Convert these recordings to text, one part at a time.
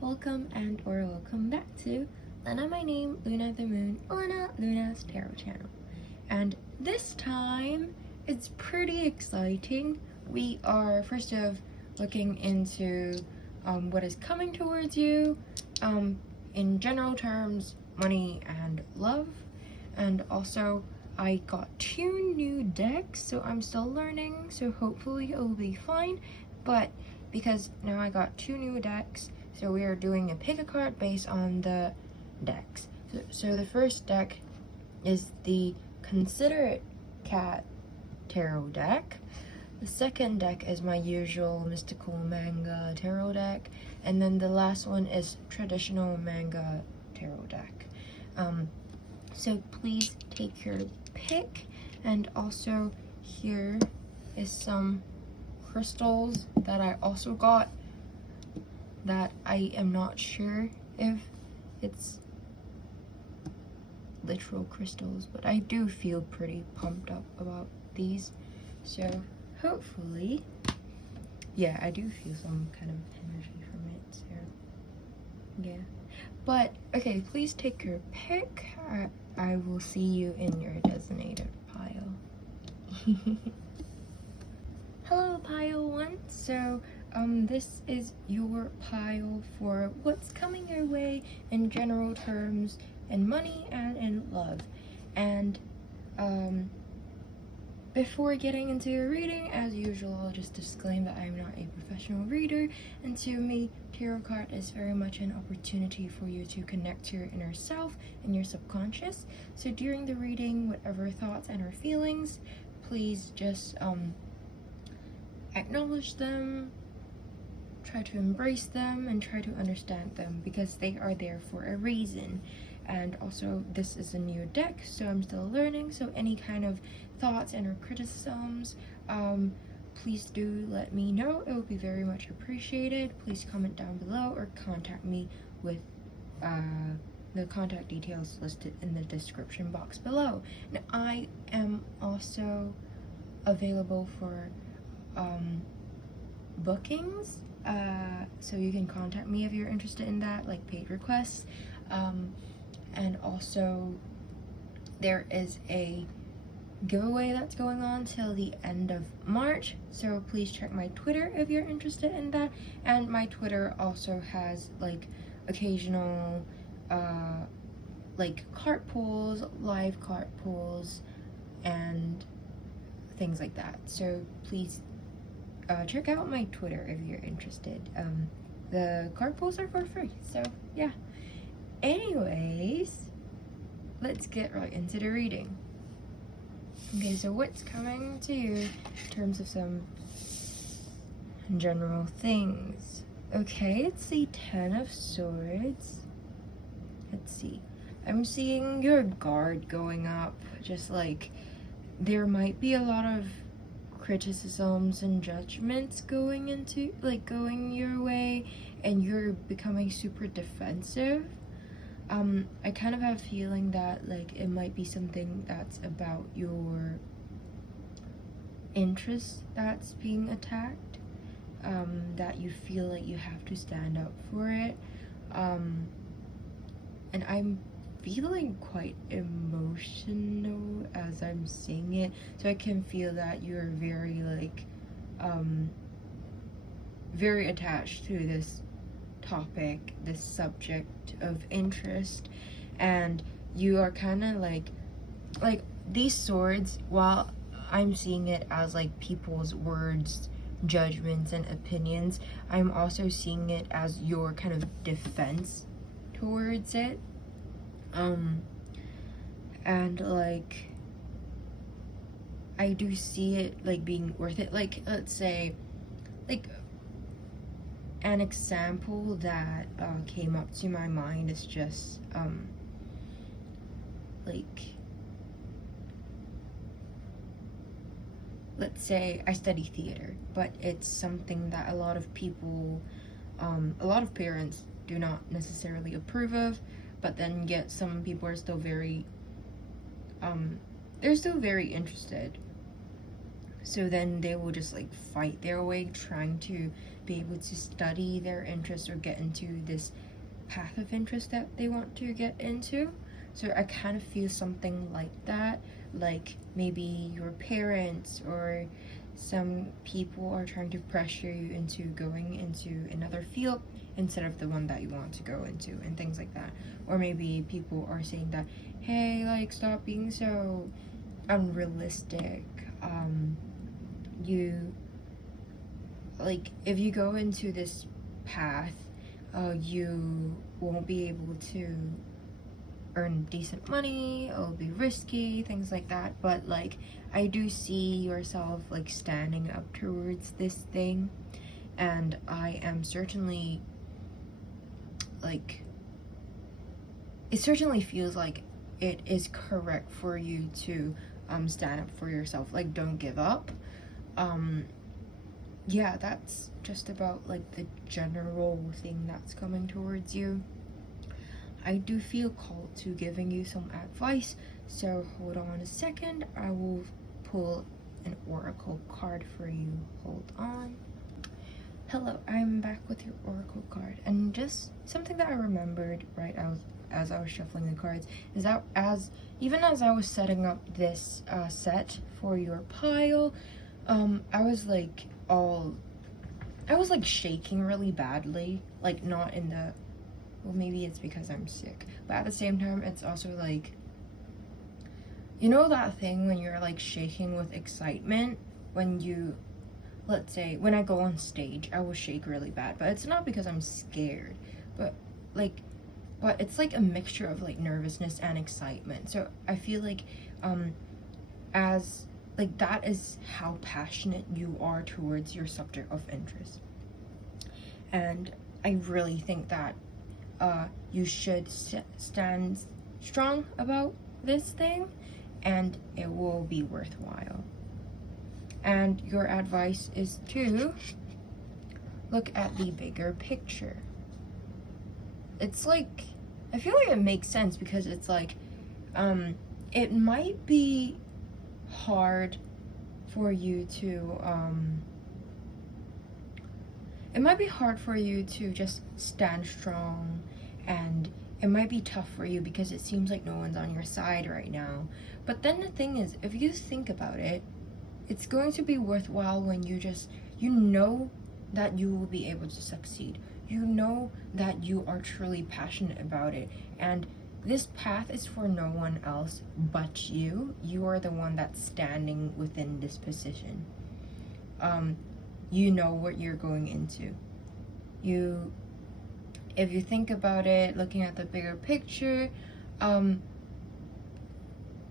welcome or welcome back to Lena My Name, Luna the Moon, Luna's Tarot channel. And this time, it's pretty exciting. We are first of looking into what is coming towards you, in general terms, money and love. And also, I got 2 new decks, so I'm still learning, so hopefully it'll be fine. But because now I got 2 new decks, so we are doing a pick a card based on the decks. So the first deck is the Considerate Cat Tarot deck. The second deck is my usual mystical manga tarot deck, and then the last one is traditional manga tarot deck. So please take your pick, and also here is some crystals that I also got that I am not sure if it's literal crystals, but I do feel pretty pumped up about these. So hopefully, yeah, I do feel some kind of energy from it, so yeah. But okay, please take your pick. I will see you in your designated pile. Hello, pile 1. So this is your pile for what's coming your way in general terms, in money and in love. And before getting into your reading, as usual, I'll just disclaim that I'm not a professional reader, and to me, tarot card is very much an opportunity for you to connect to your inner self and your subconscious. So during the reading, whatever thoughts and or feelings, please just acknowledge them, try to embrace them, and try to understand them, because they are there for a reason. And also, this is a new deck, so I'm still learning, so any kind of thoughts and or criticisms, please do let me know. It would be very much appreciated. Please comment down below or contact me with the contact details listed in the description box below. And I am also available for bookings, so you can contact me if you're interested in that, like paid requests. And also, there is a giveaway that's going on till the end of March, so please check my Twitter if you're interested in that. And my Twitter also has like occasional like card pulls, live card pulls, and things like that. So please check out my Twitter if you're interested. The card pulls are for free, so yeah. Anyways, let's get right into the reading. Okay, so what's coming to you in terms of some general things? Okay, it's the 10 of Swords. Let's see. I'm seeing your guard going up, just like there might be a lot of criticisms and judgments going your way, and you're becoming super defensive. I kind of have a feeling that like it might be something that's about your interest that's being attacked, that you feel like you have to stand up for it, and I'm feeling quite emotional as I'm saying it, so I can feel that you're very like very attached to this topic, this subject of interest, and you are kind of like these swords, while I'm seeing it as like people's words, judgments, and opinions, I'm also seeing it as your kind of defense towards it. And like I do see it like being worth it. Like, let's say, like an example that came up to my mind is just like, let's say I study theater, but it's something that a lot of people, a lot of parents do not necessarily approve of, but then yet some people are still very they're still very interested. So then they will just like fight their way trying to be able to study their interest or get into this path of interest that they want to get into. So I kind of feel something like that, like maybe your parents or some people are trying to pressure you into going into another field instead of the one that you want to go into, and things like that. Or maybe people are saying that, hey, like, stop being so unrealistic. You, like, if you go into this path, you won't be able to earn decent money, it'll be risky, things like that. But like, I do see yourself like standing up towards this thing, and I am certainly like, it certainly feels like it is correct for you to stand up for yourself. Like, don't give up. Yeah, that's just about like the general thing that's coming towards you. I do feel called to giving you some advice, so hold on a second. I will pull an oracle card for you. Hold on. Hello, I'm back with your oracle card, and just something that I remembered right as I was shuffling the cards is that even as I was setting up this set for your pile, I was like shaking really badly, like not in the, well, maybe it's because I'm sick, but at the same time it's also like, you know that thing when you're like shaking with excitement, when you, let's say when I go on stage I will shake really bad, but it's not because I'm scared, but it's like a mixture of like nervousness and excitement. So I feel like as like that is how passionate you are towards your subject of interest, and I really think that you should stand strong about this thing, and it will be worthwhile. And your advice is to look at the bigger picture. It's like, I feel like it makes sense because it's like, it might be hard for you to, just stand strong, and it might be tough for you because it seems like no one's on your side right now. But then the thing is, if you think about it, it's going to be worthwhile when you know that you will be able to succeed. You know that you are truly passionate about it, and this path is for no one else but you. You are the one that's standing within this position. You know what you're going into. If you think about it, looking at the bigger picture,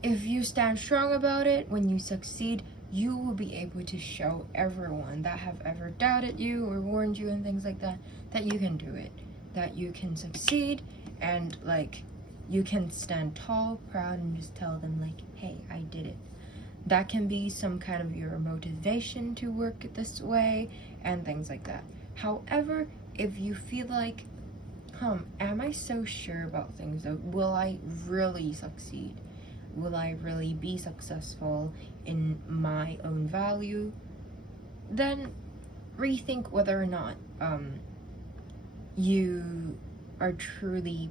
if you stand strong about it, when you succeed, you will be able to show everyone that have ever doubted you or warned you and things like that, that you can do it, that you can succeed, and like, you can stand tall, proud, and just tell them like, hey, I did it. That can be some kind of your motivation to work this way and things like that. However, if you feel like, am I so sure about things though? Will I really succeed? Will I really be successful in my own value? Then rethink whether or not you are truly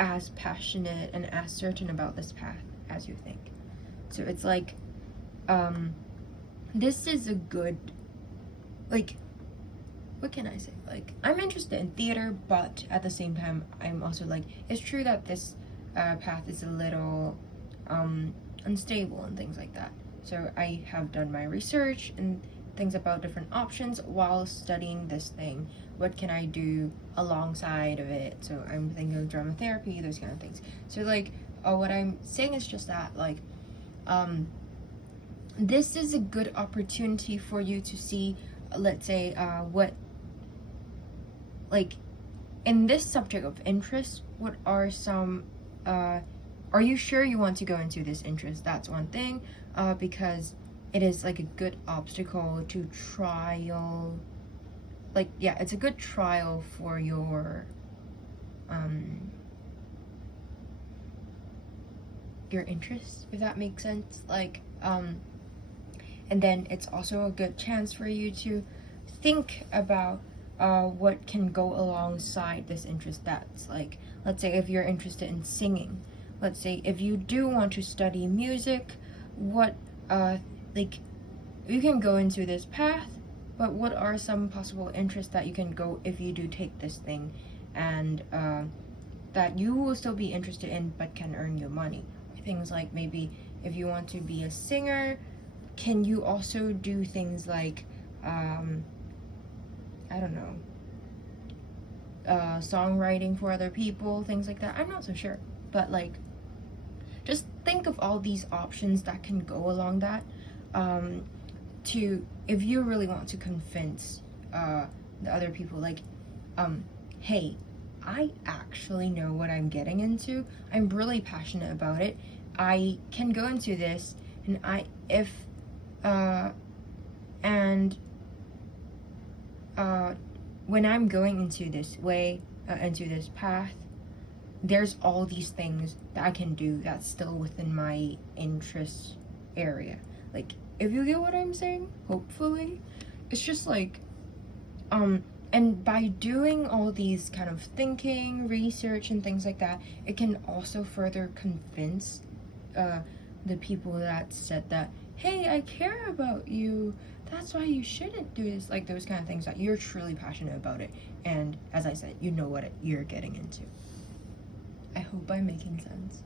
as passionate and as certain about this path as you think. So it's like, this is a good, like, what can I say? Like, I'm interested in theater, but at the same time, I'm also like, it's true that this path is a little unstable and things like that. So I have done my research and things about different options while studying this thing. What can I do alongside of it? So I'm thinking of drama therapy, those kind of things. So like, what I'm saying is just that, like, this is a good opportunity for you to see, let's say, what, like, in this subject of interest, what are some, are you sure you want to go into this interest? That's one thing, because it is like a good obstacle to trial, like, yeah, it's a good trial for your interest, if that makes sense. Like, And then it's also a good chance for you to think about what can go alongside this interest. That's like, let's say if you're interested in singing, let's say if you do want to study music, what like you can go into this path, but what are some possible interests that you can go if you do take this thing, and that you will still be interested in but can earn you money? Things like, maybe if you want to be a singer, can you also do things like I don't know, songwriting for other people, things like that? I'm not so sure, but like, just think of all these options that can go along that, to, if you really want to convince the other people, like, hey, I actually know what I'm getting into, I'm really passionate about it, I can go into this, and when I'm going into this way, into this path, there's all these things that I can do that's still within my interest area. Like, if you get what I'm saying, hopefully. It's just like, and by doing all these kind of thinking, research, and things like that, it can also further convince the people that said that, hey, I care about you, that's why you shouldn't do this, like those kind of things, that you're truly passionate about it, and as I said, you know what you're getting into. I hope I'm making sense.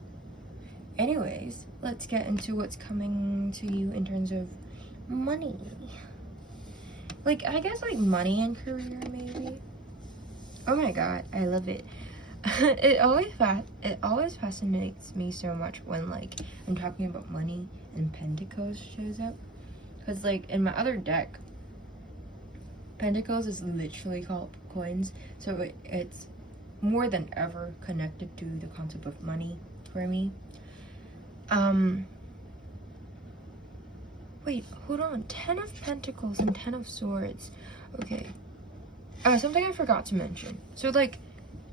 Anyways, let's get into what's coming to you in terms of money. Like, I guess, like, money and career, maybe. Oh my god, I love it. It always fascinates me so much when, like, I'm talking about money and Pentacles shows up. Because, like, in my other deck, Pentacles is literally called coins, so it's more than ever connected to the concept of money for me. Wait, hold on. 10 of Pentacles and 10 of Swords. Okay. Something I forgot to mention. So, like,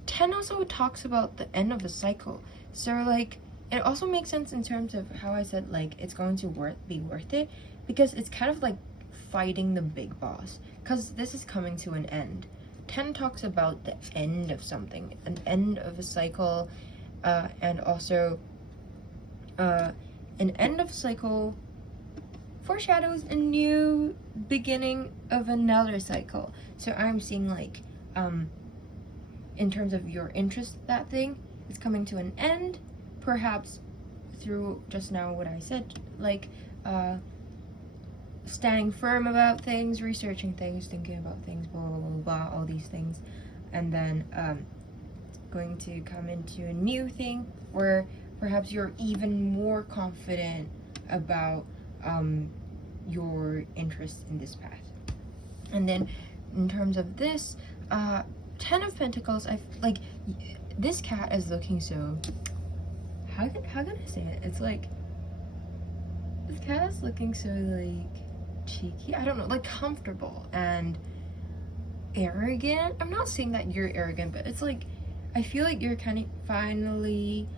10 also talks about the end of the cycle. So, like, it also makes sense in terms of how I said, like, it's going to be worth it. Because it's kind of like fighting the big boss. Because this is coming to an end. 10 talks about the end of something. An end of a cycle. And also, an end of cycle foreshadows a new beginning of another cycle. So I'm seeing, like, in terms of your interest, that thing is coming to an end, perhaps through just now what I said, like, standing firm about things, researching things, thinking about things, blah blah blah blah, all these things, and then going to come into a new thing where perhaps you're even more confident about your interest in this path. And then in terms of this 10 of Pentacles, like, this cat is looking so, how can I say it? It's like, this cat is looking so, like, cheeky, I don't know, like, comfortable and arrogant. I'm not saying that you're arrogant, but it's like, I feel like you're kind of finally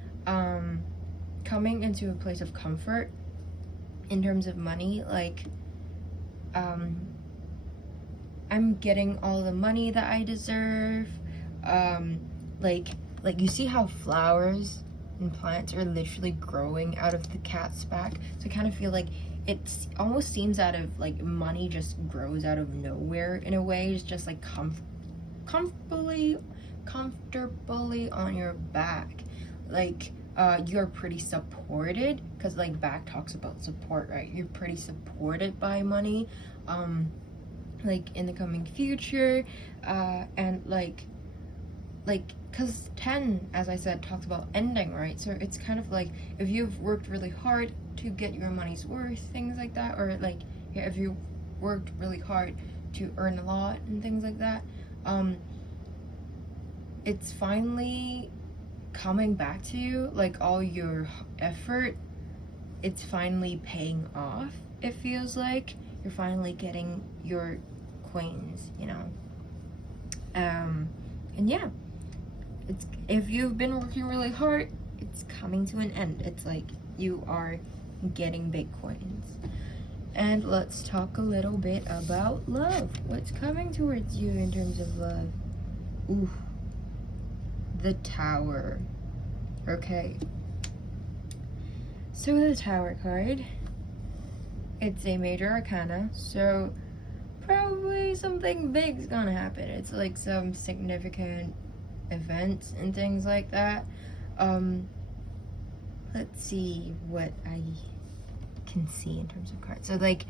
coming into a place of comfort in terms of money. Like, I'm getting all the money that I deserve. Like you see how flowers and plants are literally growing out of the cat's back. So I kind of feel like it almost seems out of, like, money just grows out of nowhere in a way. It's just like comfortably on your back. Like, you're pretty supported, because, like, back talks about support, right? You're pretty supported by money, like, in the coming future, and like, because 10, as I said, talks about ending, right? So it's kind of like, if you've worked really hard to get your money's worth, things like that, or, like, yeah, if you worked really hard to earn a lot and things like that, it's finally coming back to you. Like, all your effort, it's finally paying off. It feels like you're finally getting your coins, you know. And yeah, it's, if you've been working really hard, it's coming to an end. It's like you are getting big coins. And let's talk a little bit about love. What's coming towards you in terms of love? Ooh, the Tower. Okay. So the Tower card, it's a major arcana, so probably something big's gonna happen. It's like some significant events and things like that. Let's see what I can see in terms of cards. So like,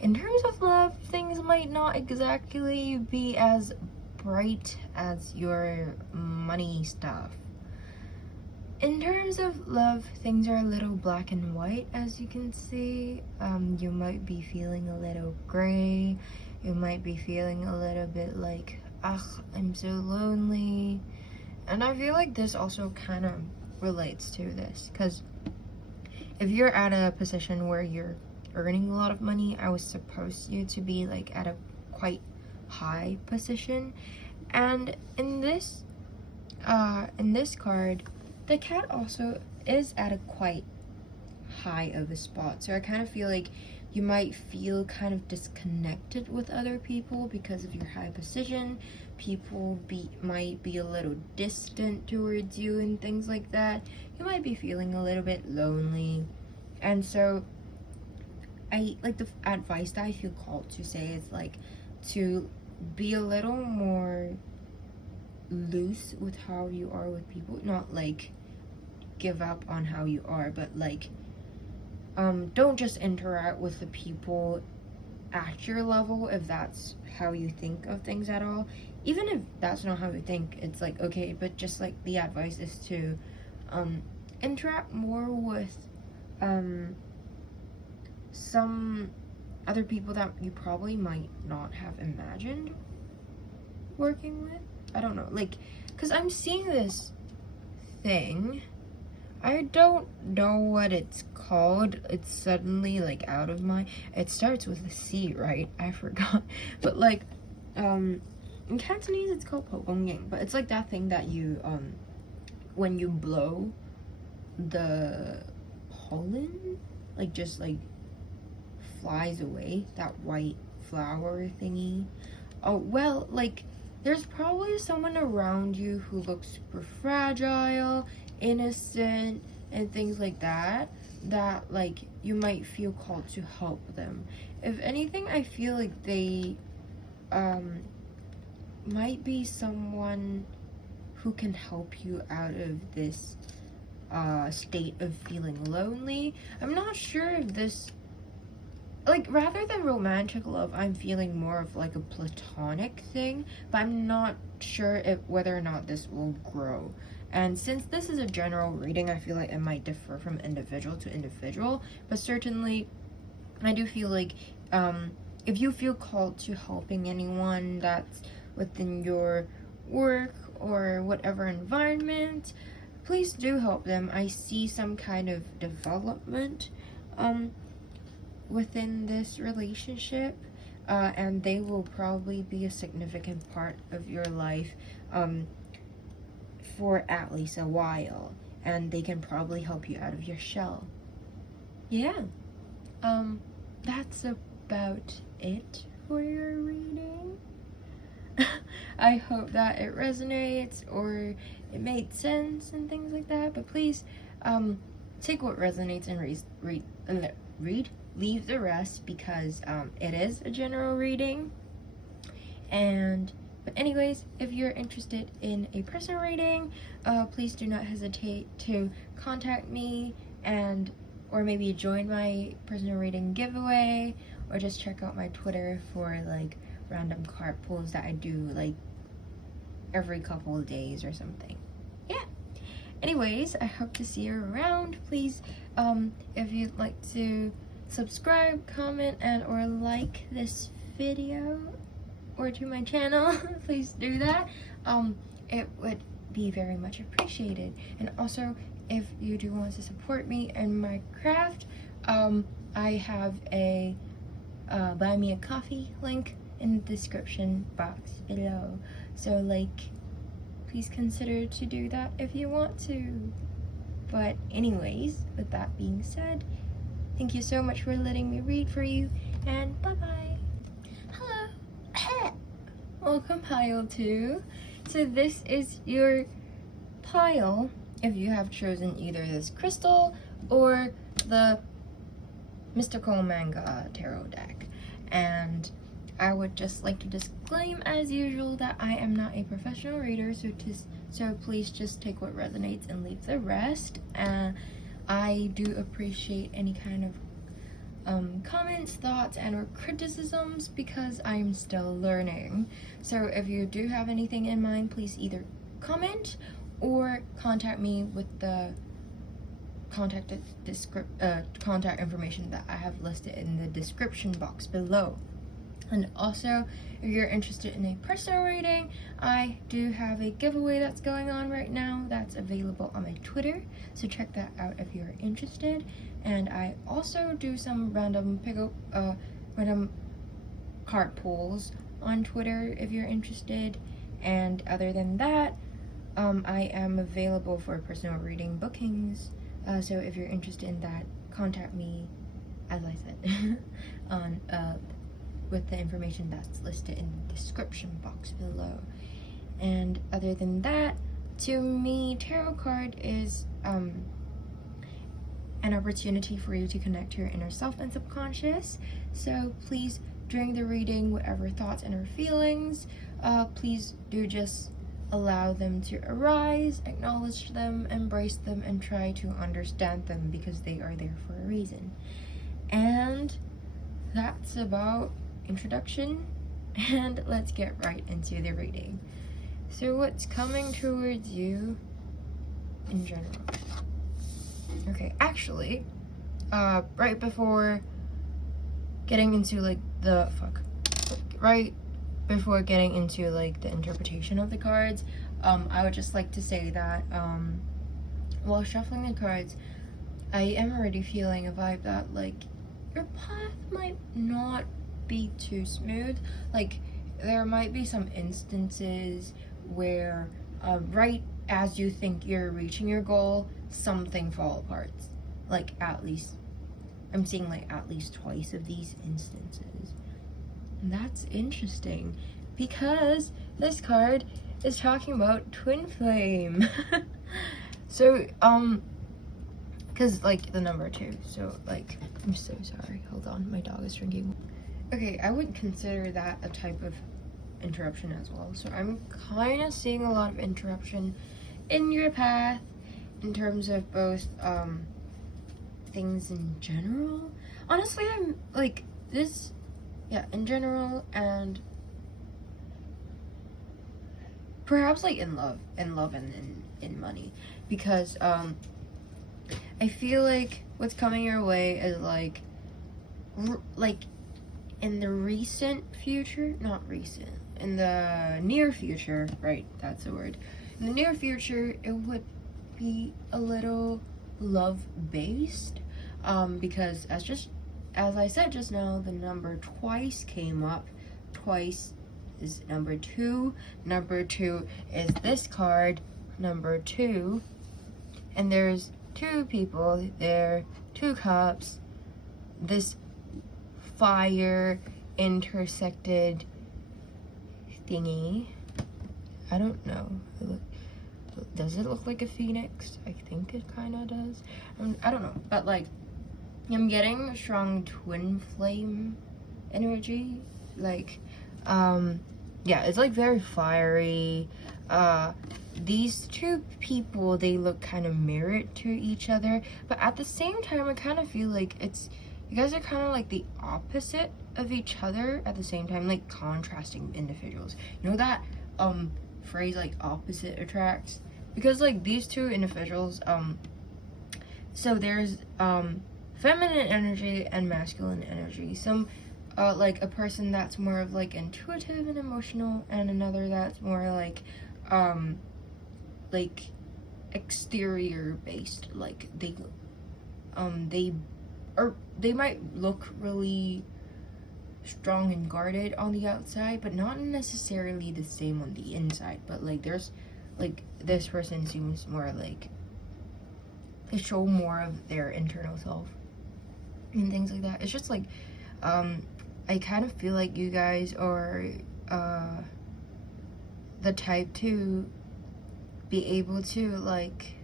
in terms of love, things might not exactly be as bright as your money stuff. In terms of love, things are a little black and white, as you can see. You might be feeling a little gray. You might be feeling a little bit like, I'm so lonely. And I feel like this also kind of relates to this, because if you're at a position where you're earning a lot of money, I was supposed you to be like at a quite high position. And in this card, the cat also is at a quite high of a spot. So I kind of feel like you might feel kind of disconnected with other people because of your high position. People might be a little distant towards you and things like that. You might be feeling a little bit lonely. And so I like the advice that I feel called to say is like to be a little more loose with how you are with people. Not like give up on how you are, but like don't just interact with the people at your level if that's how you think of things at all. Even if that's not how you think, it's like okay, but just like the advice is to interact more with some other people that you probably might not have imagined working with. I don't know, like, because I'm seeing this thing. I don't know what it's called. It's suddenly like out of my, it starts with a C, right? I forgot. But like in Cantonese it's called pogongying, but it's like that thing that you when you blow the pollen, like just like flies away, that white flower thingy. Oh well, like there's probably someone around you who looks super fragile, innocent, and things like that, that like you might feel called to help them. If anything, I feel like they might be someone who can help you out of this state of feeling lonely. I'm not sure if this, like, rather than romantic love, I'm feeling more of like a platonic thing, but I'm not sure if whether or not this will grow. And since this is a general reading, I feel like it might differ from individual to individual, but certainly I do feel like if you feel called to helping anyone that's within your work or whatever environment, please do help them. I see some kind of development within this relationship, and they will probably be a significant part of your life for at least a while, and they can probably help you out of your shell. Yeah, that's about it for your reading. I hope that it resonates or it made sense and things like that, but please take what resonates and leave the rest, because it is a general reading. But anyways, if you're interested in a personal reading, please do not hesitate to contact me or maybe join my personal reading giveaway, or just check out my Twitter for like random card pulls that I do like every couple of days or something. Yeah. Anyways, I hope to see you around. Please, if you'd like to subscribe, comment, and or like this video or to my channel, please do that. It would be very much appreciated. And also, if you do want to support me and my craft, I have a buy me a coffee link in the description box below. So like, please consider to do that if you want to. But anyways, with that being said, thank you so much for letting me read for you, and bye-bye. Hello. Welcome, pile 2. So this is your pile if you have chosen either this crystal or the mystical manga tarot deck. And I would just like to disclaim as usual that I am not a professional reader, so please just take what resonates and leave the rest. I do appreciate any kind of comments, thoughts, and or criticisms because I'm still learning. So if you do have anything in mind, please either comment or contact me with the contact information that I have listed in the description box below. And also, if you're interested in a personal reading, I do have a giveaway that's going on right now that's available on my Twitter, so check that out if you're interested. And I also do some random card pulls on Twitter if you're interested. And other than that, I am available for personal reading bookings, so if you're interested in that, contact me, as I said, on with the information that's listed in the description box below. And other than that, to me, tarot card is an opportunity for you to connect to your inner self and subconscious. So please, during the reading, whatever thoughts and or feelings, please do just allow them to arise, acknowledge them, embrace them, and try to understand them because they are there for a reason. And that's about introduction, and let's get right into the reading. So what's coming towards you in general? Okay, actually, right before getting into like the interpretation of the cards, I would just like to say that while shuffling the cards, I am already feeling a vibe that like your path might not be too smooth. Like there might be some instances where right as you think you're reaching your goal, something falls apart. Like I'm seeing like at least twice of these instances. And that's interesting because this card is talking about twin flame. So because like the number 2, so like I'm so sorry, hold on, my dog is drinking. Okay, I would consider that a type of interruption as well. So I'm kind of seeing a lot of interruption in your path in terms of both things in general. Honestly, I'm like this, yeah, in general, and perhaps like in love and in money, because I feel like what's coming your way is like in the recent future, not recent, in the near future, right, that's the word. In the near future, it would be a little love-based, because as I said just now, the number twice came up. Twice is number 2. Number 2 is this card, number 2. And there's 2 people there, 2 cups, this fire intersected thingy. I don't know. Does it look like a phoenix? I think it kind of does. I don't know, but like I'm getting a strong twin flame energy. Like yeah, it's like very fiery. These 2 people, they look kind of mirrored to each other, but at the same time I kind of feel like you guys are kind of like the opposite of each other at the same time, like contrasting individuals. You know that phrase like opposite attracts? Because like these 2 individuals, so there's feminine energy and masculine energy. Some like a person that's more of like intuitive and emotional, and another that's more like exterior based. Like they might look really strong and guarded on the outside, but not necessarily the same on the inside. But like there's like this person seems more like they show more of their internal self and things like that. It's just like I kind of feel like you guys are the type to be able to like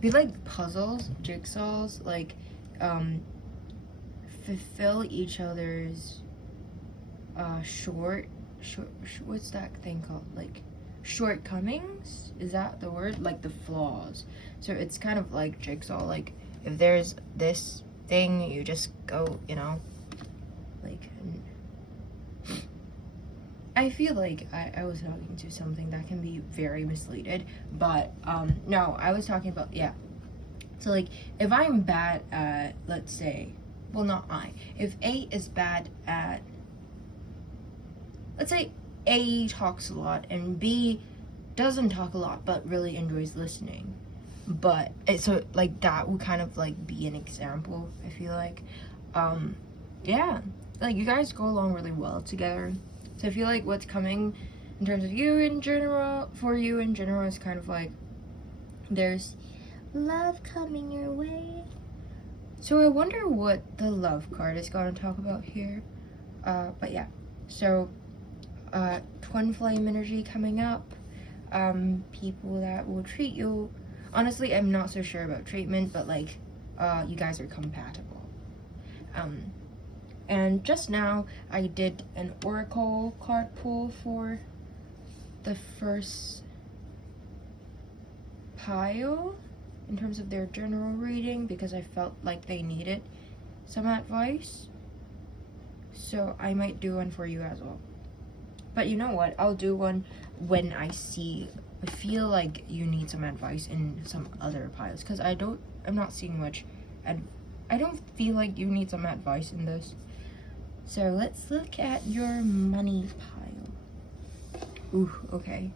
be like puzzles, jigsaws, like fulfill each other's what's that thing called, like shortcomings, is that the word, like the flaws. So it's kind of like jigsaw, like if there's this thing, you just go, you know, like, I feel like I was talking to something that can be very misleaded, but no, I was talking about, yeah, so like if I'm bad at, let's say, well, not if A is bad at, let's say A talks a lot and B doesn't talk a lot but really enjoys listening, but so like that would kind of like be an example, I feel like. Yeah, like you guys go along really well together. So I feel like what's coming in terms of you in general, for you in general, is kind of like there's love coming your way. So I wonder what the love card is going to talk about here. But yeah, so twin flame energy coming up. People that will treat you. Honestly, I'm not so sure about treatment, but like you guys are compatible. And just now I did an oracle card pull for the first pile in terms of their general reading because I felt like they needed some advice. So I might do one for you as well. But you know what? I'll do one when I feel like you need some advice in some other piles, because I'm not seeing much, and I don't feel like you need some advice in this. So let's look at your money pile. Ooh, okay.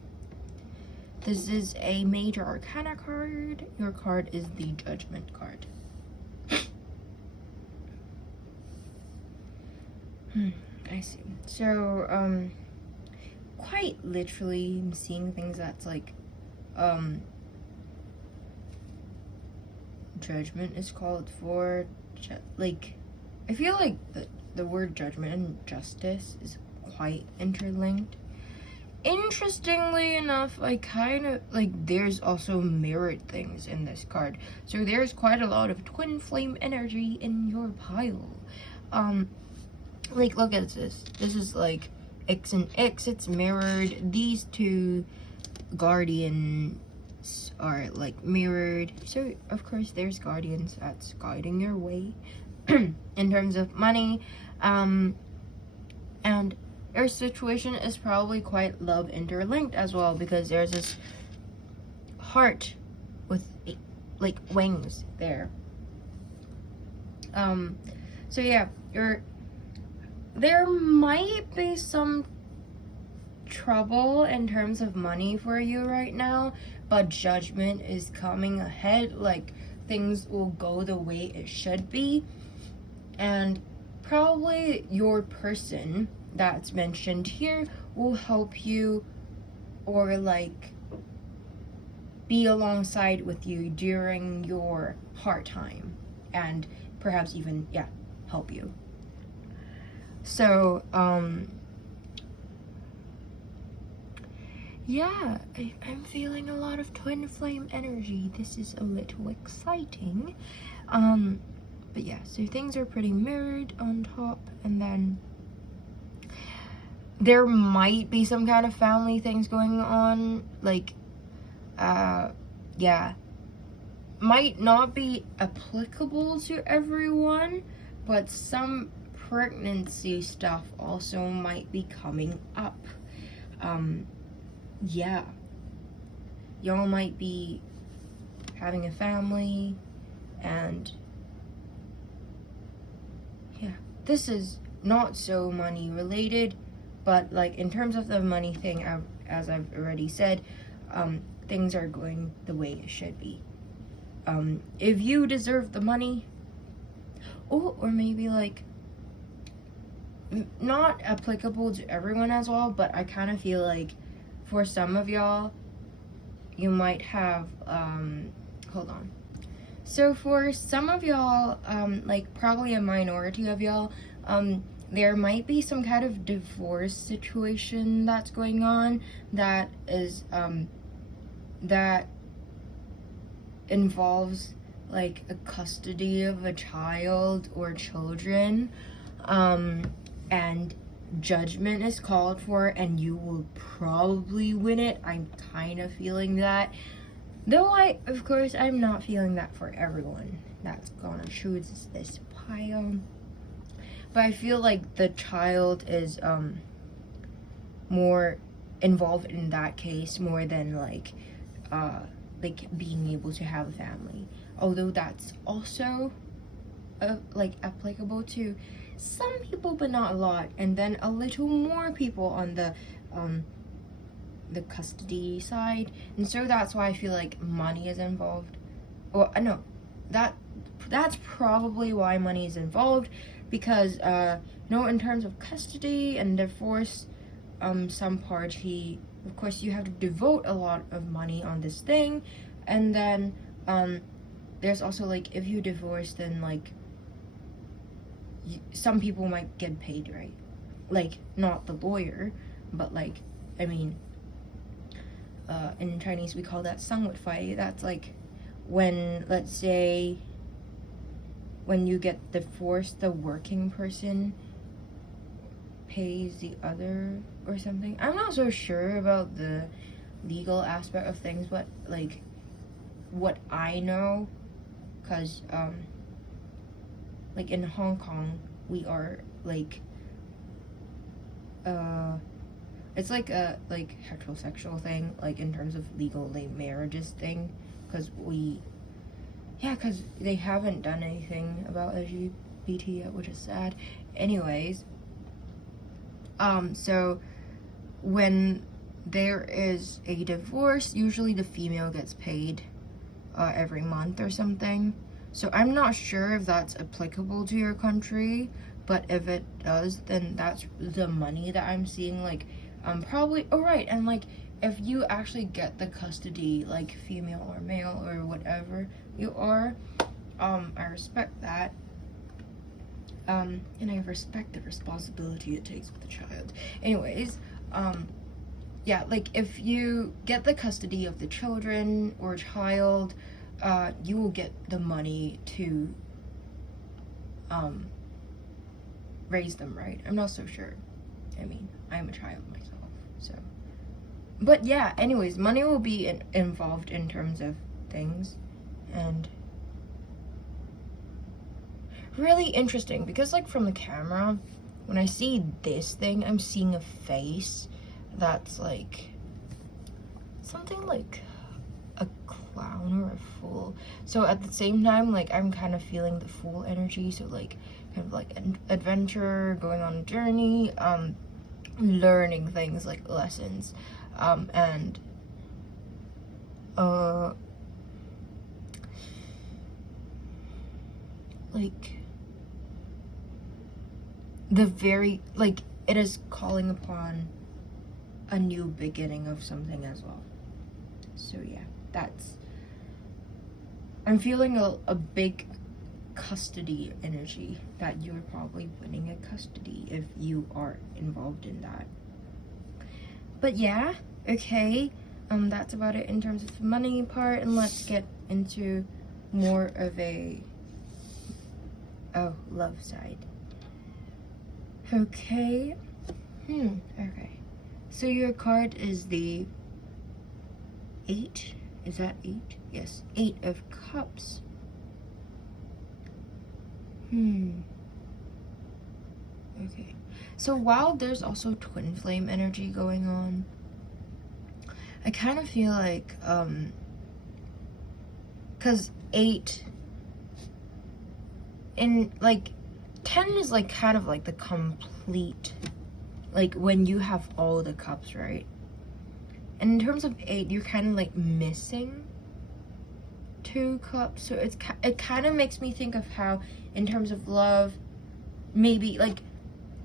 This is a major arcana card. Your card is the Judgment card. I see. So, quite literally, I'm seeing things that's like, judgment is called for. Like, I feel like the word judgment and justice is quite interlinked. Interestingly enough, I kind of like there's also mirrored things in this card. So there's quite a lot of twin flame energy in your pile. Like look at this. This is like X and X, it's mirrored. These two guardians are like mirrored. So of course there's guardians that's guiding your way in terms of money. And your situation is probably quite love interlinked as well, because there's this heart with like wings there. So yeah, there might be some trouble in terms of money for you right now, but judgment is coming ahead. Like things will go the way it should be, and probably your person that's mentioned here will help you or like be alongside with you during your hard time, and perhaps even help you. So yeah, I'm feeling a lot of twin flame energy. This is a little exciting. But yeah, so things are pretty mirrored on top, and then there might be some kind of family things going on, like might not be applicable to everyone, but some pregnancy stuff also might be coming up. Y'all might be having a family, and this is not so money related, but like in terms of the money thing, as I've already said, things are going the way it should be. If you deserve the money, or maybe like not applicable to everyone as well, but I kind of feel like for some of y'all, you might have hold on. So for some of y'all, like probably a minority of y'all, there might be some kind of divorce situation that's going on that is that involves like a custody of a child or children, and judgment is called for, and you will probably win it. I'm kind of feeling that, though of course I'm not feeling that for everyone that's gonna choose this pile. But I feel like the child is more involved in that case more than like being able to have a family. Although that's also like applicable to some people, but not a lot. And then a little more people on the custody side. And so that's why I feel like money is involved. Well, no, that's probably why money is involved, because in terms of custody and divorce, some party, of course, you have to devote a lot of money on this thing, and then there's also like, if you divorce, then like some people might get paid, right? Like, not the lawyer, but like, I mean, in Chinese we call that 丧委费. That's like when, let's say, when you get divorced, the working person pays the other or something. I'm not so sure about the legal aspect of things, but like what I know, because like in Hong Kong we are like it's like a like heterosexual thing, like in terms of legal like marriages thing, because they haven't done anything about LGBT yet, which is sad. Anyways, so when there is a divorce, usually the female gets paid every month or something. So I'm not sure if that's applicable to your country, but if it does, then that's the money that I'm seeing. Like, probably, right, and like, if you actually get the custody, like female or male or whatever you are, I respect that. And I respect the responsibility it takes with the child. Anyways, yeah, like if you get the custody of the children or child, you will get the money to raise them, right? I'm not so sure. I mean, I'm a child myself, so. But yeah, anyways, money will be involved in terms of things, and really interesting, because like from the camera, when I see this thing, I'm seeing a face that's like something like a clown or a fool. So at the same time, like I'm kind of feeling the fool energy, so like kind of like an adventure, going on a journey, learning things like lessons, and like the very, like, it is calling upon a new beginning of something as well. So yeah, I'm feeling a big custody energy, that you're probably winning a custody if you are involved in that. But yeah, okay, that's about it in terms of the money part, and let's get into more of a love side. Okay. Okay. So your card is the 8. Is that 8? Yes. 8 of Cups. Okay. So while there's also twin flame energy going on, I kind of feel like, because 8, in like 10 is like kind of like the complete, like when you have all the cups, right? And in terms of 8, you're kind of like missing 2 cups. So it kind of makes me think of how, in terms of love, maybe like,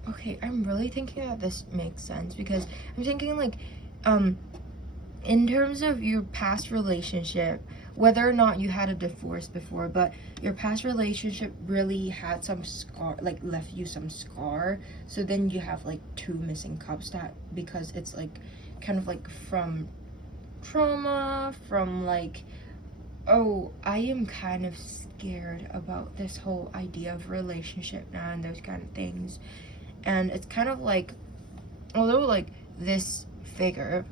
okay, I'm really thinking that this makes sense, because I'm thinking like, in terms of your past relationship, whether or not you had a divorce before, but your past relationship really had some scar, like left you some scar. So then you have like 2 missing cups, that because it's like kind of like from trauma, from like, oh, I am kind of scared about this whole idea of relationship now and those kind of things. And it's kind of like, although like this figure,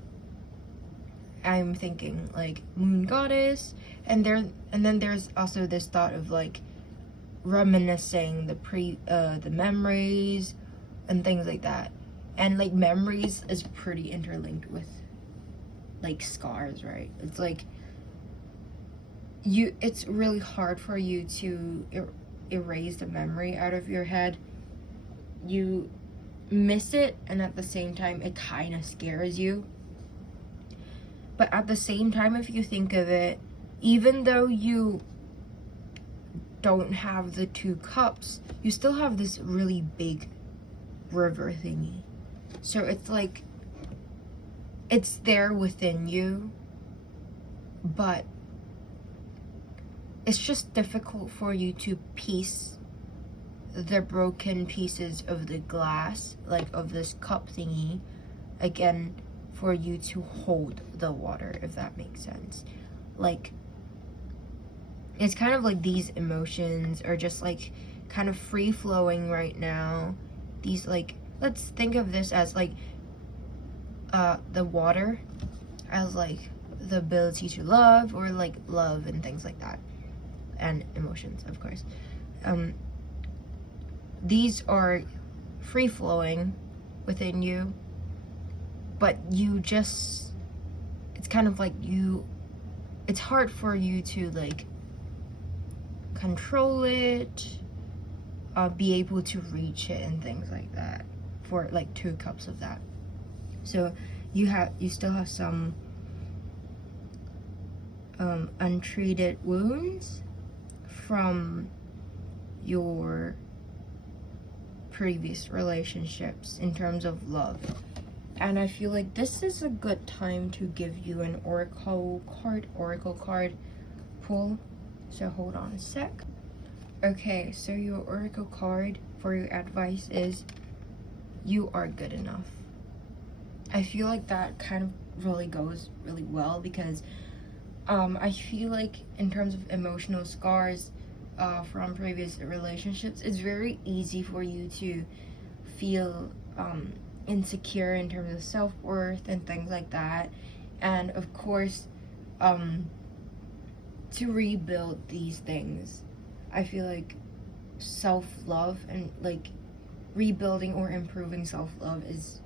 I'm thinking like moon goddess, and then there's also this thought of like reminiscing the memories and things like that. And like memories is pretty interlinked with like scars, right? It's like it's really hard for you to erase the memory out of your head. You miss it, and at the same time it kind of scares you. But at the same time, if you think of it, even though you don't have the 2 cups, you still have this really big river thingy. So it's like, it's there within you, but it's just difficult for you to piece the broken pieces of the glass, like of this cup thingy, again, for you to hold the water, if that makes sense. Like, it's kind of like these emotions are just like kind of free flowing right now. These like, let's think of this as like the water as like the ability to love, or like love and things like that, and emotions, of course. These are free flowing within you, but you just, it's kind of like it's hard for you to like control it, be able to reach it and things like that, for like 2 cups of that. So you still have some untreated wounds from your previous relationships in terms of love. And I feel like this is a good time to give you an oracle card pull. So hold on a sec. Okay, so your oracle card for your advice is, you are good enough. I feel like that kind of really goes really well, because I feel like in terms of emotional scars from previous relationships, it's very easy for you to feel insecure in terms of self-worth and things like that. And of course, to rebuild these things, I feel like self-love and like rebuilding or improving self-love is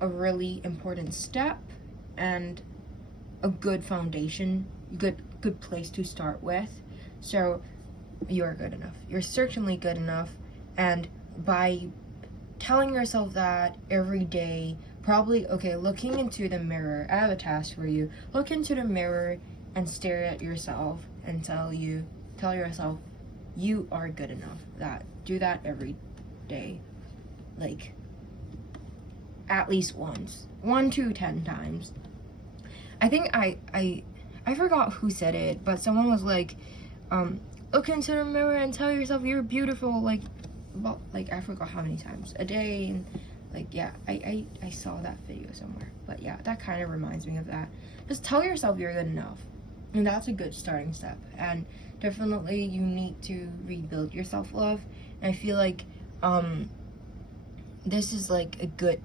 a really important step and a good foundation, good place to start with. So you're good enough. You're certainly good enough. And by telling yourself that every day, probably, okay, looking into the mirror, I have a task for you. Look into the mirror and stare at yourself and tell yourself you are good enough. Do that every day, like at least once, 1 to 10 times. I think I forgot who said it, but someone was like, look into the mirror and tell yourself you're beautiful, like I forgot how many times a day. And like, yeah, I saw that video somewhere, but yeah, that kind of reminds me of that. Just tell yourself you're good enough, and that's a good starting step. And definitely you need to rebuild your self-love, and I feel like this is like a good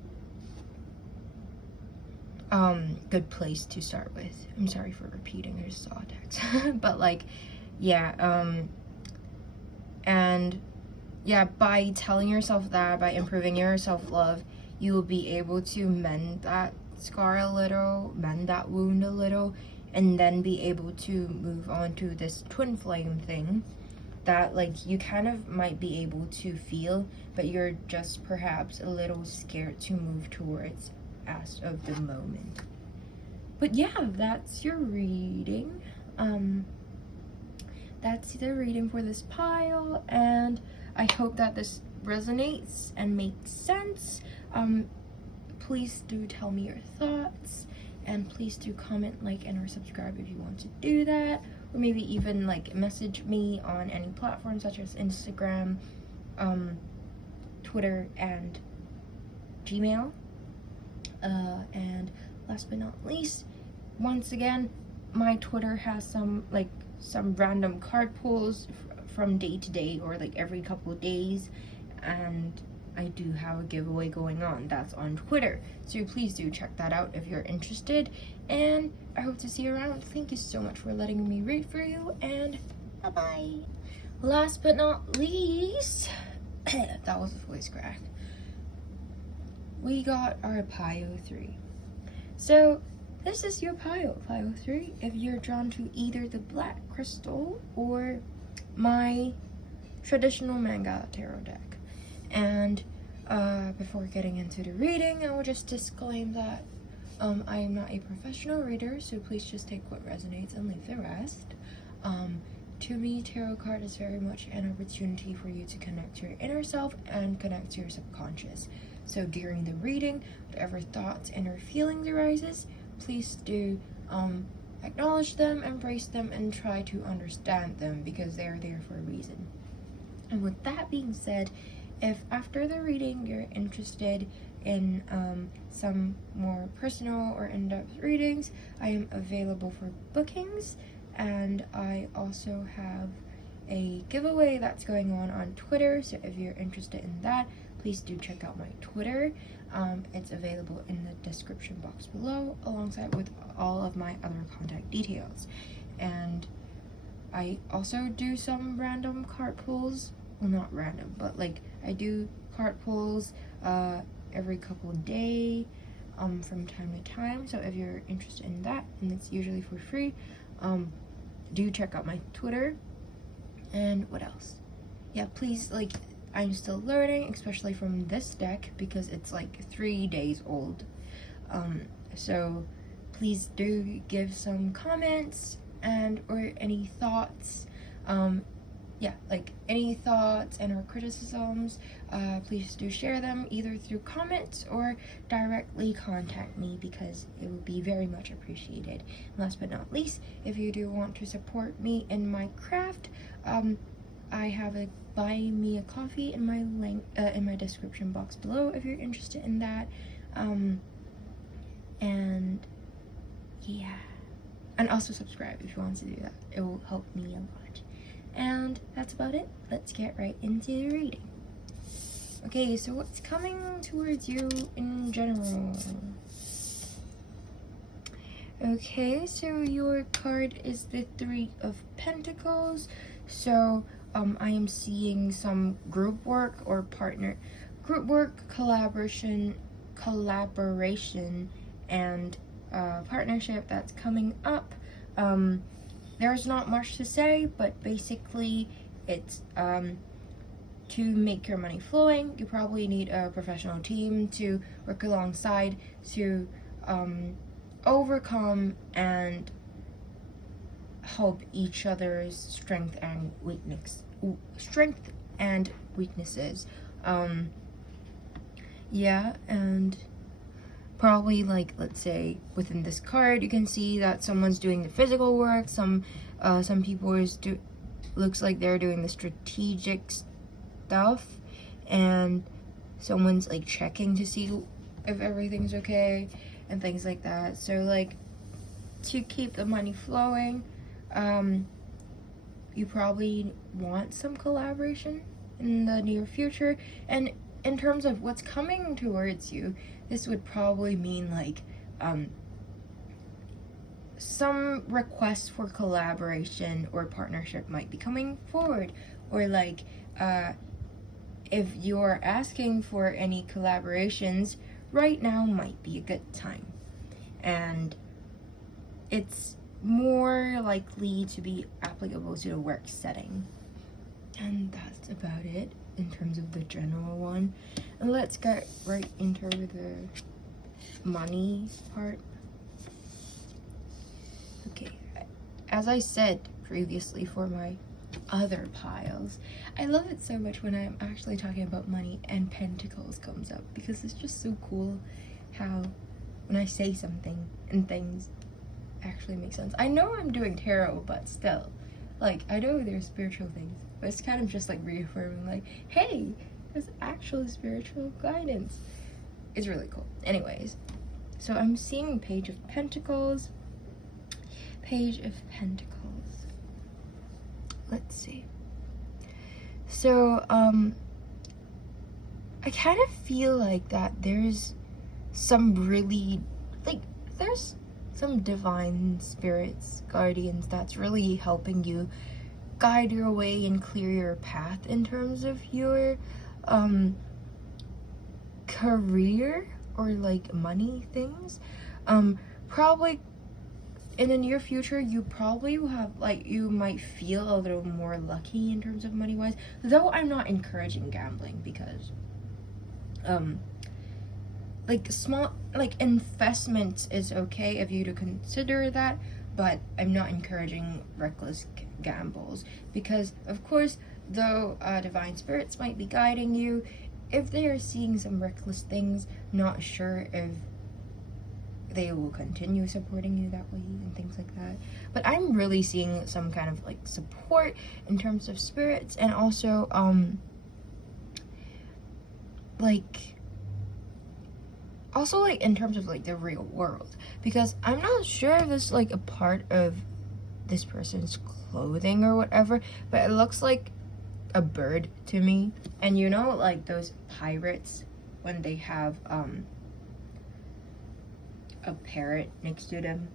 place to start with. I'm sorry for repeating, I just saw a text. But like, yeah, and yeah, by telling yourself that, by improving your self-love, you will be able to mend that scar a little, mend that wound a little, and then be able to move on to this twin flame thing that like you kind of might be able to feel, but you're just perhaps a little scared to move towards as of the moment. But yeah, that's your reading. That's the reading for this pile, and I hope that this resonates and makes sense. Please do tell me your thoughts, and please do comment, like, and or subscribe if you want to do that, or maybe even like message me on any platform such as Instagram, Twitter, and Gmail. And last but not least, once again, my Twitter has some random card pulls from day to day, or like every couple of days, and I do have a giveaway going on. That's on Twitter, so please do check that out if you're interested, and I hope to see you around. Thank you so much for letting me read for you, and bye-bye. Last but not least, that was a voice crack, we got our Pile 3. So this is your Pile 3, if you're drawn to either the black crystal or my traditional manga tarot deck. And before getting into the reading, I will just disclaim that I am not a professional reader, so please just take what resonates and leave the rest. To me, tarot card is very much an opportunity for you to connect to your inner self and connect to your subconscious. So during the reading, whatever thoughts and or feelings arises, please do acknowledge them, embrace them, and try to understand them, because they are there for a reason. And with that being said, if after the reading you're interested in some more personal or in-depth readings, I am available for bookings, and I also have a giveaway that's going on Twitter, so if you're interested in that, please do check out my Twitter. It's available in the description box below, alongside with all of my other contact details. And I also do some random card pulls. Well, not random, but like I do card pulls every couple of days from time to time. So if you're interested in that, and it's usually for free, do check out my Twitter. And what else? Yeah, please, like, I'm still learning, especially from this deck, because it's like 3 days old. So please do give some comments and or any thoughts. Yeah, like any thoughts and or criticisms, please do share them either through comments or directly contact me, because it would be very much appreciated. And last but not least, if you do want to support me in my craft, I have a buy me a coffee in my link in my description box below if you're interested in that. And yeah, and also subscribe if you want to do that. It will help me a lot. And that's about it. Let's get right into the reading. Okay, so what's coming towards you in general? Okay, so your card is the 3 of Pentacles. So I am seeing some group work or collaboration, and partnership that's coming up. There's not much to say, but basically it's to make your money flowing, you probably need a professional team to work alongside to overcome and help each other's strength and weaknesses. Yeah, and probably, like, let's say within this card you can see that someone's doing the physical work, some people looks like they're doing the strategic stuff, and someone's like checking to see if everything's okay and things like that. So like, to keep the money flowing, you probably want some collaboration in the near future. And in terms of what's coming towards you, this would probably mean like some requests for collaboration or partnership might be coming forward, or like if you're asking for any collaborations, right now might be a good time, and it's more likely to be applicable to the work setting. And that's about it in terms of the general one. And let's get right into the money part. Okay, as I said previously for my other piles, I love it so much when I'm actually talking about money and pentacles comes up, because it's just so cool how when I say something and things actually make sense. I know I'm doing tarot, but still, like, I know there's spiritual things, but it's kind of just like reaffirming, like, hey, there's actual spiritual guidance. It's really cool. Anyways, so I'm seeing Page of Pentacles. Page of Pentacles. Let's see. So, I kind of feel like that there's some really, like, there's some divine spirits, guardians, that's really helping you guide your way and clear your path in terms of your career or like money things. Probably in the near future you probably will have, like, you might feel a little more lucky in terms of money wise, though I'm not encouraging gambling, because like small, like, investments is okay if you to consider that, but I'm not encouraging reckless gambles, because of course, though divine spirits might be guiding you, if they are seeing some reckless things, not sure if they will continue supporting you that way and things like that. But I'm really seeing some kind of like support in terms of spirits, and also like in terms of like the real world, because I'm not sure if it's like a part of this person's clothing or whatever, but it looks like a bird to me. And you know, like those pirates when they have a parrot next to them,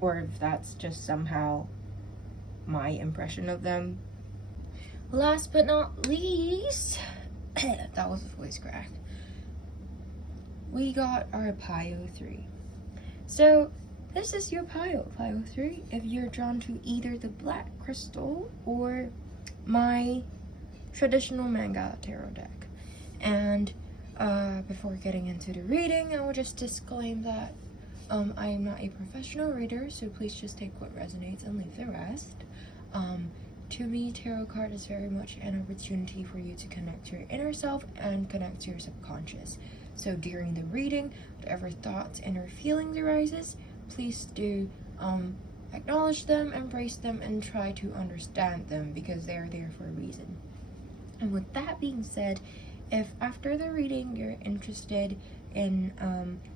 or if that's just somehow my impression of them. Last but not least, that was a voice crack, we got our Pile 3. So this is your Pile 3, if you're drawn to either the black crystal or my traditional manga tarot deck. And before getting into the reading, I will just disclaim that I am not a professional reader, so please just take what resonates and leave the rest. To me, tarot card is very much an opportunity for you to connect to your inner self and connect to your subconscious. So during the reading, whatever thoughts and or feelings arises, please do acknowledge them, embrace them, and try to understand them, because they are there for a reason. And with that being said, if after the reading you're interested in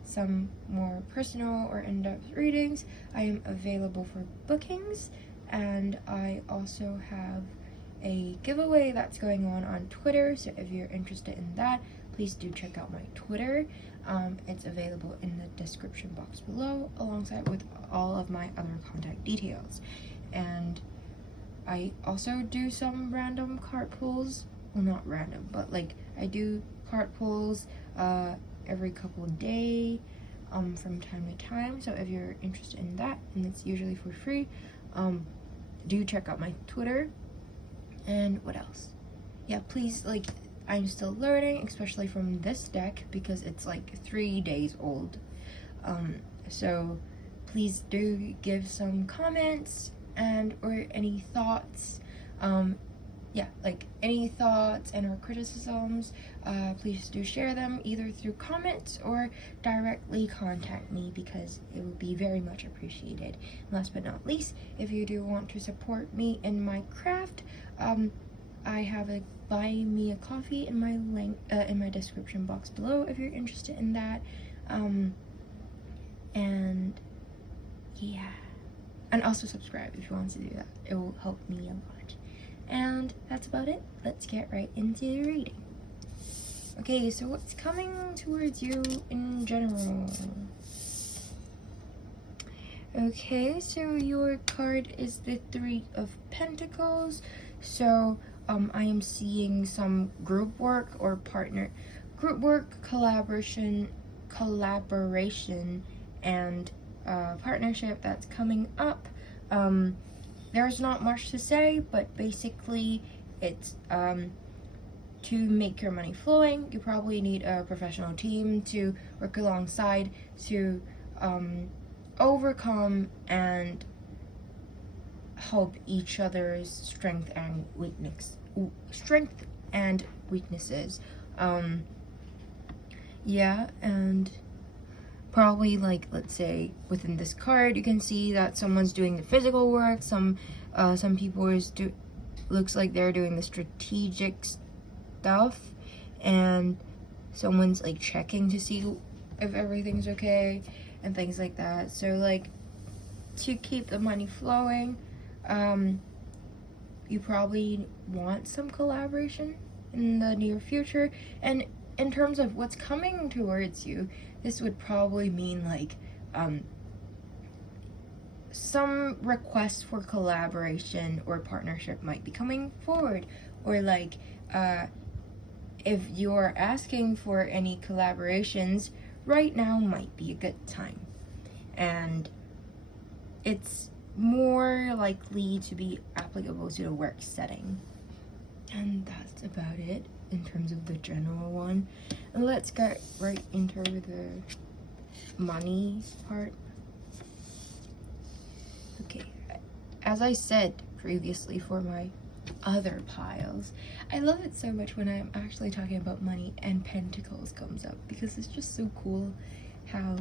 some more personal or in-depth readings, I am available for bookings, and I also have a giveaway that's going on Twitter, so if you're interested in that, please do check out my Twitter. It's available in the description box below, alongside with all of my other contact details. And I also do some random card pulls. Well, not random, but like I do card pulls every couple of days from time to time. So if you're interested in that, and it's usually for free, do check out my Twitter. And what else? Yeah, please, like, I'm still learning, especially from this deck, because it's like 3 days old. So please do give some comments and or any thoughts. Yeah, like any thoughts and or criticisms, please do share them either through comments or directly contact me, because it would be very much appreciated. Last but not least, if you do want to support me in my craft, I have a buy me a coffee in my link in my description box below if you're interested in that. And yeah, and also subscribe if you want to do that. It will help me a lot. And that's about it. Let's get right into the reading. Okay, so what's coming towards you in general? Okay, so your card is the 3 of Pentacles. So I am seeing some group work or collaboration, and partnership that's coming up. There's not much to say, but basically it's to make your money flowing, you probably need a professional team to work alongside to overcome and help each other's strength and weaknesses. Yeah, and probably, like, let's say within this card, you can see that someone's doing the physical work. Some people looks like they're doing the strategic stuff, and someone's like checking to see if everything's okay and things like that. So like, to keep the money flowing, you probably want some collaboration in the near future. And in terms of what's coming towards you, this would probably mean like some requests for collaboration or partnership might be coming forward, or like if you're asking for any collaborations, right now might be a good time, and it's more likely to be applicable to the work setting. And that's about it in terms of the general one. And let's get right into the money part. Okay, as I said previously for my other piles, I love it so much when I'm actually talking about money and pentacles comes up, because it's just so cool how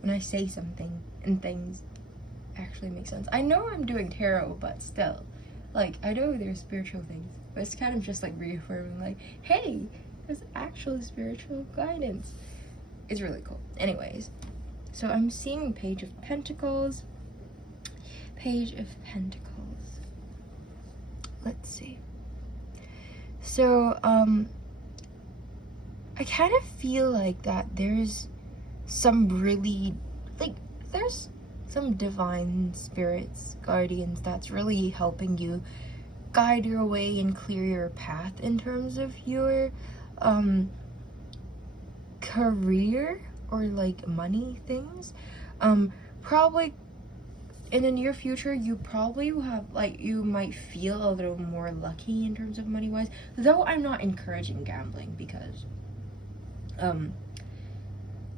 when I say something and things actually make sense. I know I'm doing tarot, but still, like, I know there's spiritual things, but it's kind of just like reaffirming, like, hey, there's actual spiritual guidance. It's really cool. Anyways, so I'm seeing Page of Pentacles. Page of Pentacles. Let's see. So, I kind of feel like that there's some really, like, there's some divine spirits, guardians, that's really helping you guide your way and clear your path in terms of your career or like money things. Probably in the near future, you probably will have, like, you might feel a little more lucky in terms of money wise, though I'm not encouraging gambling, because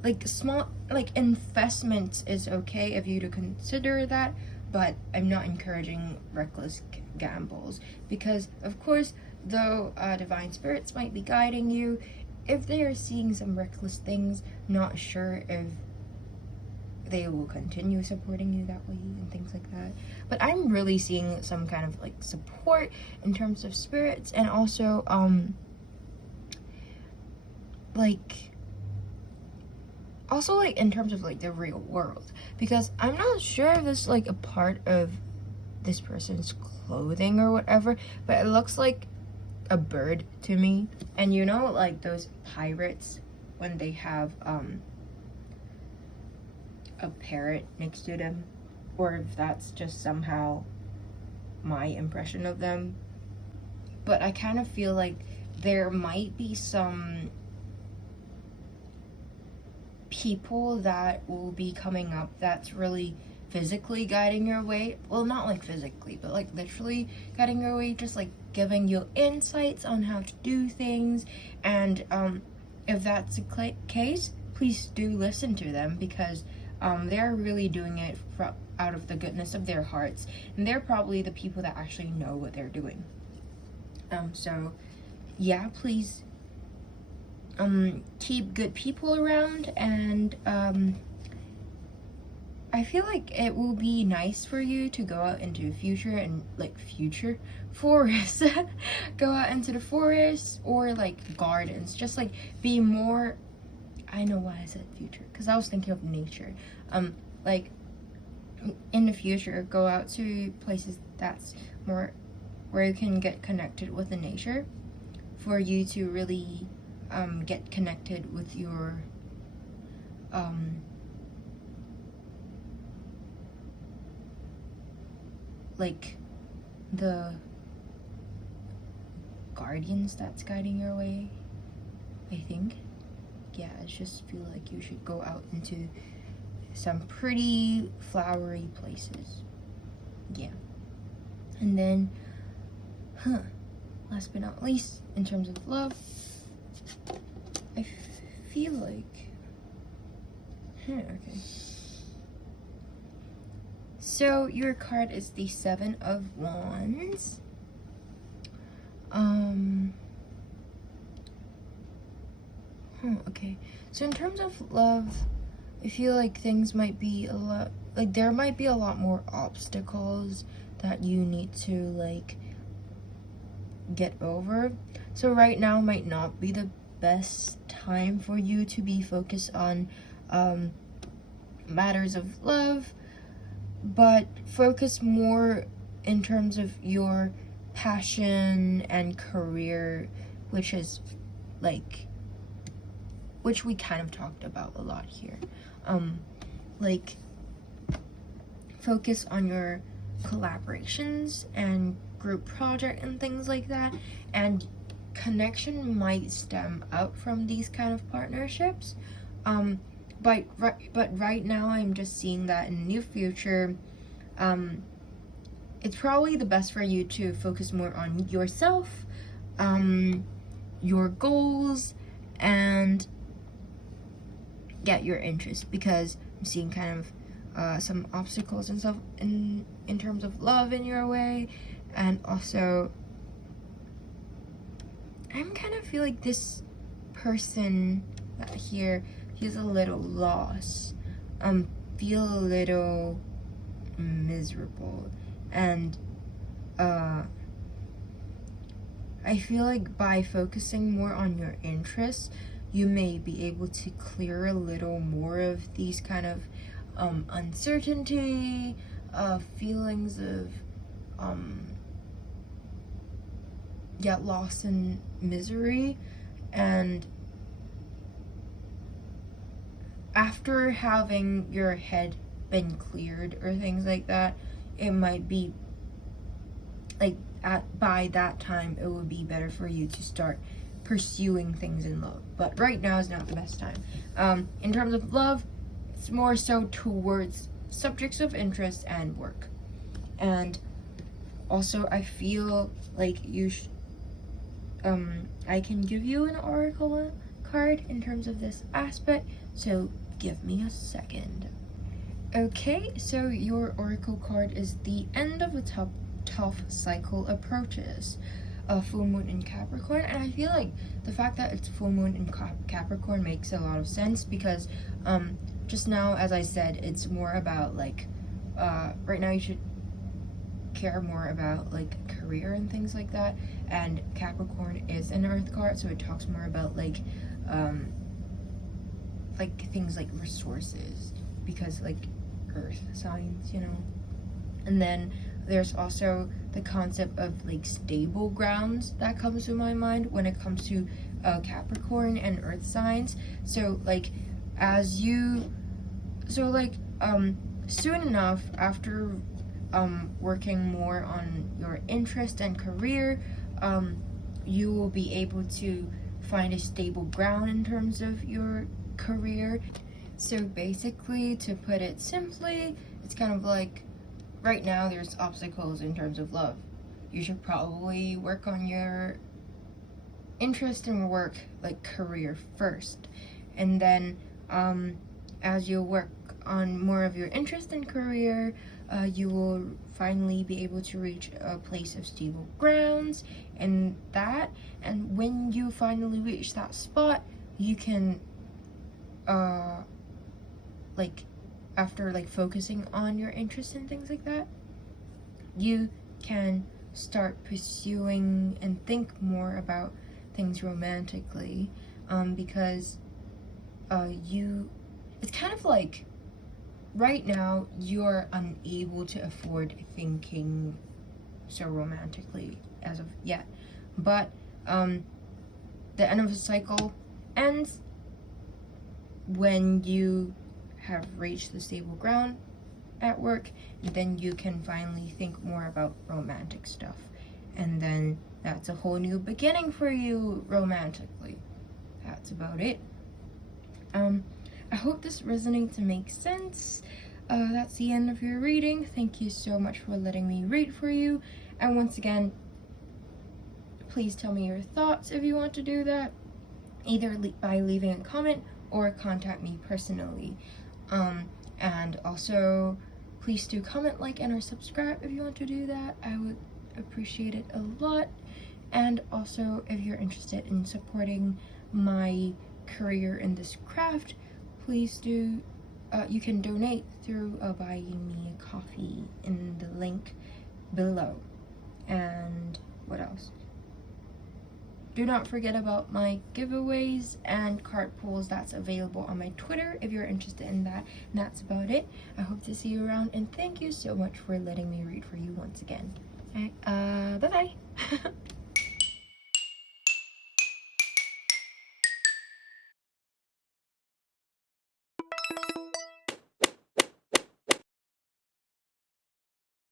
like small, like, investments is okay if you to consider that, but I'm not encouraging reckless gambles, because of course, though divine spirits might be guiding you, if they are seeing some reckless things, not sure if they will continue supporting you that way and things like that. But I'm really seeing some kind of like support in terms of spirits, and also like in terms of like the real world, because I'm not sure if this is like a part of this person's clothing or whatever, but it looks like a bird to me. And you know, like those pirates when they have a parrot next to them, or if that's just somehow my impression of them. But I kind of feel like there might be some people that will be coming up that's really physically guiding your way. Well, not like physically, but like literally guiding your way, just like giving you insights on how to do things. And if that's the case, please do listen to them, because they're really doing it out of the goodness of their hearts, and they're probably the people that actually know what they're doing. So yeah, please keep good people around, and I feel like it will be nice for you to go out into the future and like future forests go out into the forest or like gardens, just like be more, I know why I said future, because I was thinking of nature. Like in the future, go out to places that's more where you can get connected with the nature, for you to really get connected with your like the guardians that's guiding your way, I think. Yeah, I just feel like you should go out into some pretty flowery places. Yeah. And then, last but not least, in terms of love, I feel like, okay. So your card is the Seven of Wands. Okay. So in terms of love, I feel like things might be a lot, like there might be a lot more obstacles that you need to like get over. So right now might not be the best time for you to be focused on matters of love, but focus more in terms of your passion and career, which is like, which we kind of talked about a lot here. Like focus on your collaborations and group project and things like that, and connection might stem out from these kind of partnerships, but right now I'm just seeing that in the near future, it's probably the best for you to focus more on yourself, your goals, and your interests, because I'm seeing kind of some obstacles and stuff in terms of love in your way. And also I'm kind of feel like this person here, he's a little lost, feel a little miserable, and I feel like by focusing more on your interests, you may be able to clear a little more of these kind of uncertainty, feelings of loss and misery. And after having your head been cleared or things like that, it might be like by that time it would be better for you to start pursuing things in love. But right now is not the best time. In terms of love, it's more so towards subjects of interest and work. And also I feel like you I can give you an oracle card in terms of this aspect, so give me a second. Okay, so your oracle card is the end of a tough cycle approaches. A full moon in Capricorn, and I feel like the fact that it's full moon in Capricorn makes a lot of sense, because just now, as I said, it's more about like right now you should care more about like career and things like that, and Capricorn is an earth card, so it talks more about like things like resources, because like earth signs, you know. And then there's also the concept of like stable grounds that comes to my mind when it comes to Capricorn and earth signs. So like soon enough after working more on your interest and career, you will be able to find a stable ground in terms of your career. So basically, to put it simply, it's kind of like right now there's obstacles in terms of love. You should probably work on your interest and work, like career first, and then as you work on more of your interest and career, you will finally be able to reach a place of stable grounds, and when you finally reach that spot, you can after like focusing on your interests and things like that, you can start pursuing and think more about things romantically, because it's kind of like right now you're unable to afford thinking so romantically as of yet, but the end of the cycle ends when you have reached the stable ground at work, and then you can finally think more about romantic stuff, and then that's a whole new beginning for you romantically. That's about it. I hope this resonates and makes sense. That's the end of your reading. Thank you so much for letting me read for you, and once again, please tell me your thoughts if you want to do that, either by leaving a comment or contact me personally. And also please do comment, like, and or subscribe if you want to do that. I would appreciate it a lot. And also, if you're interested in supporting my career in this craft, please do you can donate through buying me a coffee in the link below. And what else? Do not forget about my giveaways and card pulls that's available on my Twitter if you're interested in that. And that's about it. I hope to see you around, and thank you so much for letting me read for you once again. Bye-bye.